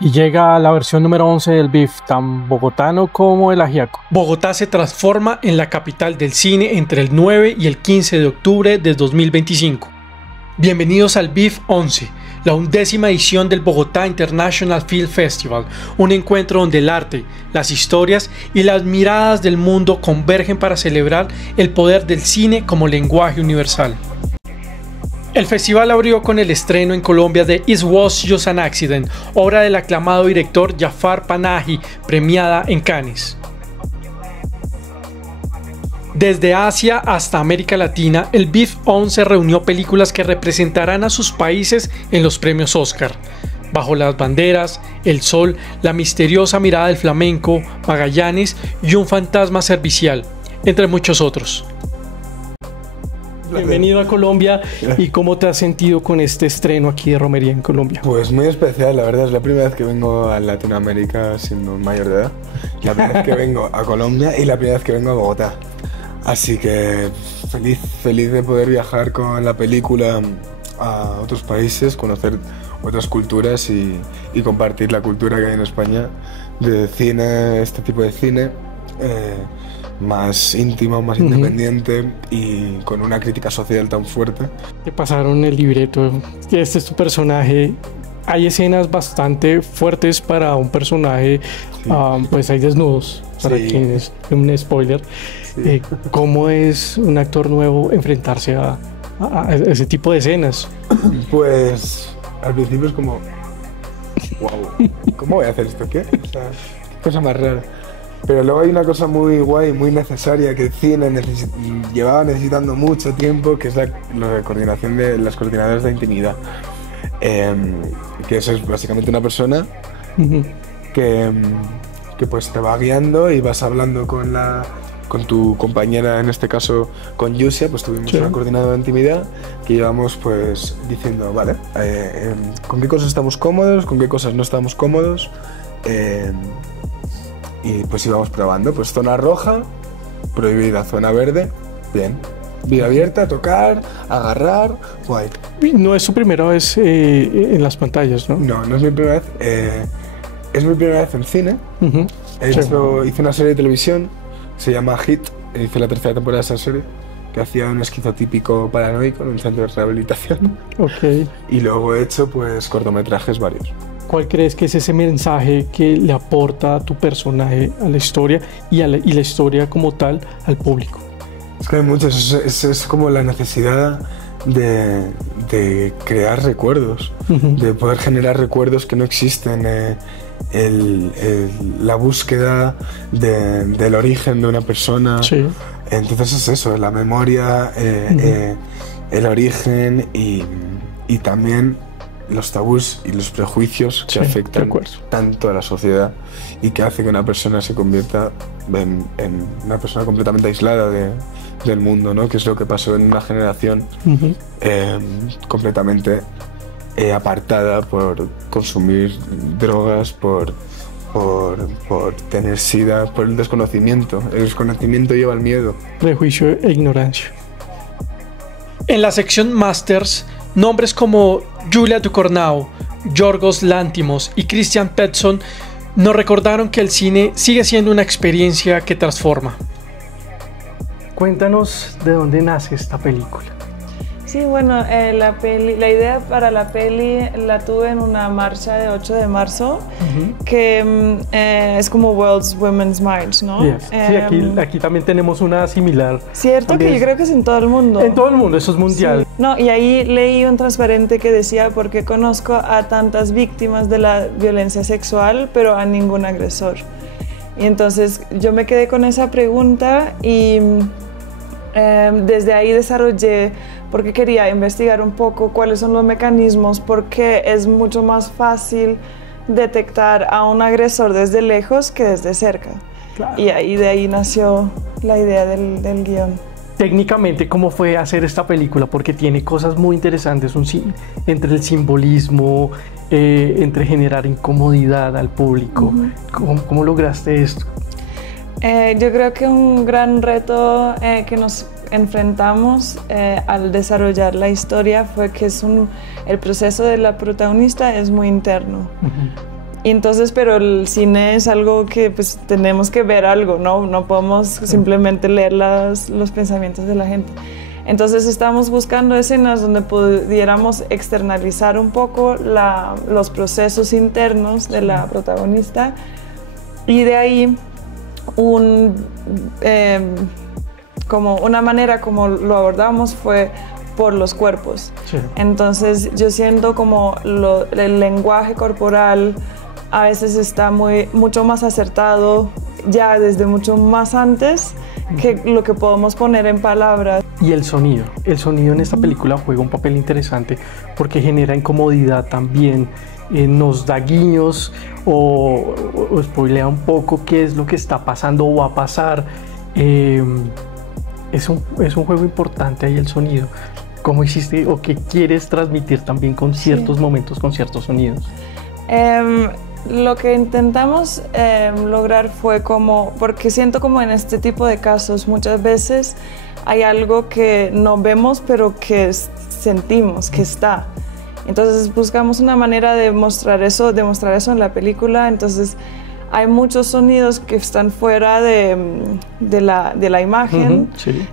Y llega la versión número 11 del BIF, tan bogotano como el ajiaco. Bogotá se transforma en la capital del cine entre el 9 y el 15 de octubre de 2025. Bienvenidos al BIF 11, la 11ª edición del Bogotá International Film Festival, un encuentro donde el arte, las historias y las miradas del mundo convergen para celebrar el poder del cine como lenguaje universal. El festival abrió con el estreno en Colombia de It Was Just an Accident, obra del aclamado director Jafar Panahi, premiada en Cannes. Desde Asia hasta América Latina, el BIF 11 reunió películas que representarán a sus países en los premios Oscar. Bajo las banderas, El Sol, La misteriosa mirada del flamenco, Magallanes y Un fantasma servicial, entre muchos otros. Bienvenido a Colombia. ¿Y cómo te has sentido con este estreno aquí de Romería en Colombia? Pues muy especial, la verdad es la primera vez que vengo a Latinoamérica siendo mayor de edad, la primera vez que vengo a Colombia y la primera vez que vengo a Bogotá. Así que feliz de poder viajar con la película a otros países, conocer otras culturas y compartir la cultura que hay en España de cine, este tipo de cine. Más íntimo, más independiente y con una crítica social tan fuerte. Te pasaron el libreto, este es tu personaje, hay escenas bastante fuertes para un personaje, sí. Pues hay desnudos, para quien es un spoiler. Sí. ¿Cómo es un actor nuevo enfrentarse a ese tipo de escenas? Pues al principio es como, wow, ¿cómo voy a hacer esto? ¿Qué? O sea, qué cosa más rara. Pero luego hay una cosa muy guay, muy necesaria que el cine llevaba necesitando mucho tiempo, que es la coordinación de las coordinadoras de intimidad. Que eso es básicamente una persona que pues te va guiando y vas hablando con tu compañera, en este caso con Yusia, pues tuvimos una coordinadora de intimidad que íbamos pues diciendo, vale, con qué cosas estamos cómodos, con qué cosas no estamos cómodos. Y pues íbamos probando, pues zona roja, prohibida, zona verde, bien. Vía abierta, tocar, agarrar, guay. No es su primera vez en las pantallas, ¿no? No es mi primera vez. Es mi primera vez en cine. Hice una serie de televisión, se llama Hit, hice la 3ª temporada de esa serie, que hacía un esquizotípico paranoico en un centro de rehabilitación. Y luego he hecho pues cortometrajes varios. ¿Cuál crees que es ese mensaje que le aporta a tu personaje a la historia y la historia como tal al público? Es que hay muchos, es como la necesidad de crear recuerdos, de poder generar recuerdos que no existen, la búsqueda del origen de una persona. Entonces es eso, la memoria, el origen y también los tabús y los prejuicios que afectan tanto a la sociedad y que hace que una persona se convierta en una persona completamente aislada del mundo, ¿no? Que es lo que pasó en una generación completamente apartada por consumir drogas, por tener sida, por el desconocimiento. El desconocimiento lleva al miedo. Prejuicio e ignorancia. En la sección Masters, nombres como Julia Ducournau, Yorgos Lanthimos y Christian Petzold nos recordaron que el cine sigue siendo una experiencia que transforma. Cuéntanos de dónde nace esta película. Sí, bueno, la idea para la peli la tuve en una marcha de 8 de marzo, que es como World's Women's March, ¿no? Sí, aquí también tenemos una similar. Cierto, también que yo creo que es en todo el mundo. En todo el mundo, eso es mundial. Sí. No, y ahí leí un transparente que decía, ¿por qué conozco a tantas víctimas de la violencia sexual, pero a ningún agresor? Y entonces yo me quedé con esa pregunta y desde ahí desarrollé, porque quería investigar un poco cuáles son los mecanismos, porque es mucho más fácil detectar a un agresor desde lejos que desde cerca. Claro. Y de ahí nació la idea del guión. Técnicamente, ¿cómo fue hacer esta película? Porque tiene cosas muy interesantes, entre el simbolismo, entre generar incomodidad al público. ¿Cómo lograste esto? Yo creo que un gran reto que nos enfrentamos al desarrollar la historia fue que el proceso de la protagonista es muy interno. Y entonces, pero el cine es algo que pues tenemos que ver algo, ¿no? No podemos simplemente leer los pensamientos de la gente. Entonces estamos buscando escenas donde pudiéramos externalizar un poco los procesos internos de la protagonista, y de ahí como una manera como lo abordamos fue por los cuerpos. Sí. Entonces yo siento como el lenguaje corporal a veces está mucho más acertado ya desde mucho más antes que lo que podemos poner en palabras. Y el sonido en esta película juega un papel interesante porque genera incomodidad también, nos da guiños o spoilea un poco qué es lo que está pasando o va a pasar. Es un juego importante ahí el sonido. ¿Cómo hiciste o qué quieres transmitir también con ciertos momentos, con ciertos sonidos? Lo que intentamos lograr fue porque siento como en este tipo de casos muchas veces hay algo que no vemos pero que sentimos que está. Entonces buscamos una manera de demostrar eso en la película. entonces hay muchos sonidos que están fuera de la imagen, sí,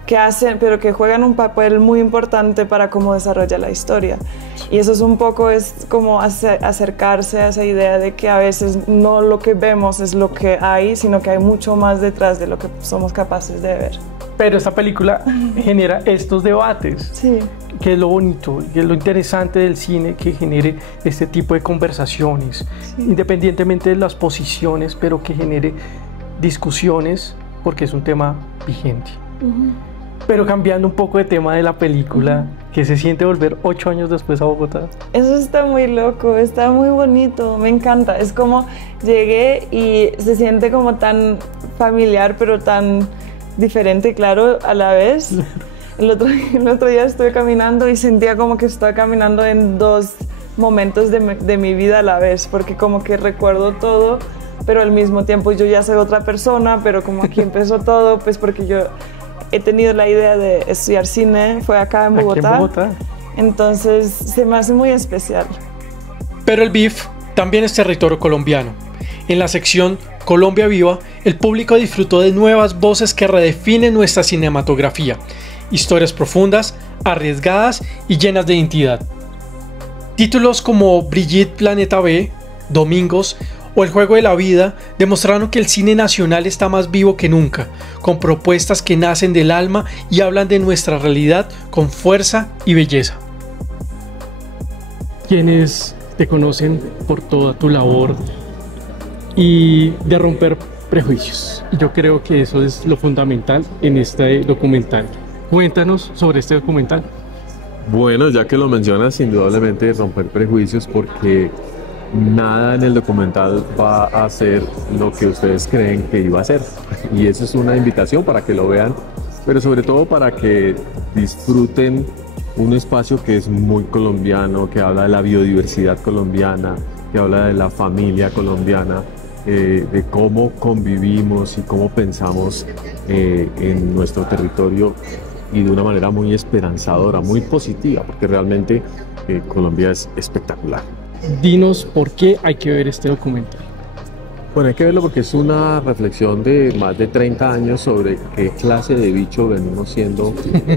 pero que juegan un papel muy importante para cómo desarrolla la historia. Y eso es como acercarse a esa idea de que a veces no lo que vemos es lo que hay, sino que hay mucho más detrás de lo que somos capaces de ver. Pero esta película genera estos debates, sí, que es lo bonito, que es lo interesante del cine, que genere este tipo de conversaciones, sí, independientemente de las posiciones, pero que genere discusiones, porque es un tema vigente. Pero cambiando un poco de tema de la película, ¿qué se siente volver 8 años después a Bogotá? Eso está muy loco, está muy bonito, me encanta. Es como llegué y se siente como tan familiar, pero tan diferente, claro, a la vez. El otro día estuve caminando y sentía como que estaba caminando en 2 momentos de mi vida a la vez, porque como que recuerdo todo, pero al mismo tiempo yo ya soy otra persona, pero como aquí empezó todo, pues porque yo he tenido la idea de estudiar cine, fue acá en Bogotá. Entonces se me hace muy especial. Pero el BIF también es territorio colombiano. En la sección Colombia Viva, el público disfrutó de nuevas voces que redefinen nuestra cinematografía. Historias profundas, arriesgadas y llenas de identidad. Títulos como Brigitte Planeta B, Domingos o El Juego de la Vida demostraron que el cine nacional está más vivo que nunca, con propuestas que nacen del alma y hablan de nuestra realidad con fuerza y belleza. Quienes te conocen por toda tu labor y de romper prejuicios. Yo creo que eso es lo fundamental en este documental. Cuéntanos sobre este documental. Bueno, ya que lo mencionas, indudablemente romper prejuicios, porque nada en el documental va a ser lo que ustedes creen que iba a ser. Y eso es una invitación para que lo vean, pero sobre todo para que disfruten un espacio que es muy colombiano, que habla de la biodiversidad colombiana, que habla de la familia colombiana, de cómo convivimos y cómo pensamos en nuestro territorio, y de una manera muy esperanzadora, muy positiva, porque realmente Colombia es espectacular. Dinos por qué hay que ver este documental. Bueno, hay que verlo porque es una reflexión de más de 30 años sobre qué clase de bicho venimos siendo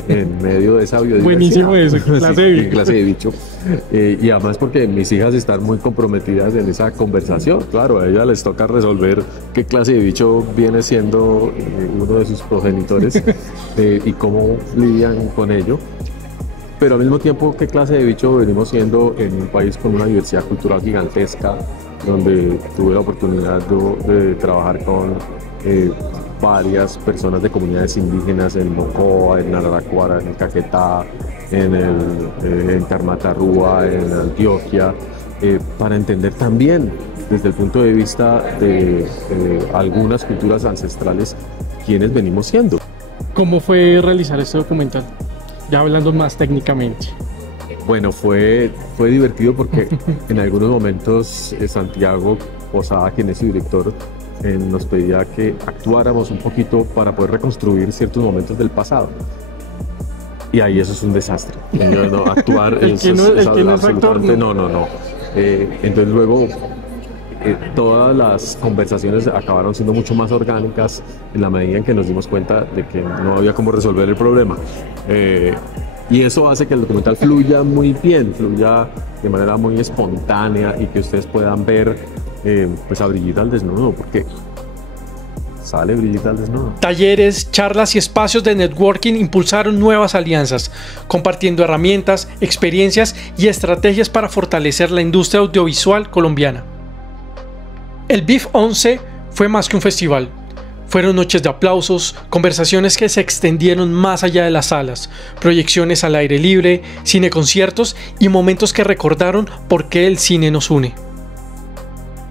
en medio de esa biodiversidad. Buenísimo eso, clase de bicho. Clase de bicho. Y además porque mis hijas están muy comprometidas en esa conversación. Claro, a ellas les toca resolver qué clase de bicho viene siendo uno de sus progenitores y cómo lidian con ello. Pero al mismo tiempo, qué clase de bicho venimos siendo en un país con una diversidad cultural gigantesca, donde tuve la oportunidad de trabajar con varias personas de comunidades indígenas en Mocoa, en Araraquara, en Caquetá, en Carmatarrúa, en Antioquia, para entender también desde el punto de vista de algunas culturas ancestrales quiénes venimos siendo. ¿Cómo fue realizar este documental? Ya hablando más técnicamente. Bueno, fue divertido porque en algunos momentos Santiago Posada, quien es su director, nos pedía que actuáramos un poquito para poder reconstruir ciertos momentos del pasado. Y ahí eso es un desastre. No, actuar El que no es actor, absolutamente no. Entonces luego todas las conversaciones acabaron siendo mucho más orgánicas en la medida en que nos dimos cuenta de que no había cómo resolver el problema. Y eso hace que el documental fluya muy bien, fluya de manera muy espontánea y que ustedes puedan ver pues a Brigitte al desnudo, porque sale Brigitte al desnudo. Talleres, charlas y espacios de networking impulsaron nuevas alianzas, compartiendo herramientas, experiencias y estrategias para fortalecer la industria audiovisual colombiana. El BIF 11 fue más que un festival. Fueron noches de aplausos, conversaciones que se extendieron más allá de las salas, proyecciones al aire libre, cineconciertos y momentos que recordaron por qué el cine nos une.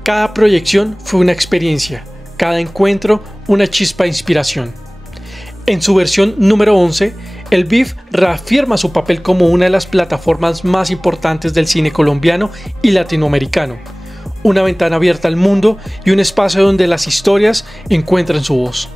Cada proyección fue una experiencia, cada encuentro una chispa de inspiración. En su versión número 11, el BIF reafirma su papel como una de las plataformas más importantes del cine colombiano y latinoamericano, una ventana abierta al mundo y un espacio donde las historias encuentran su voz.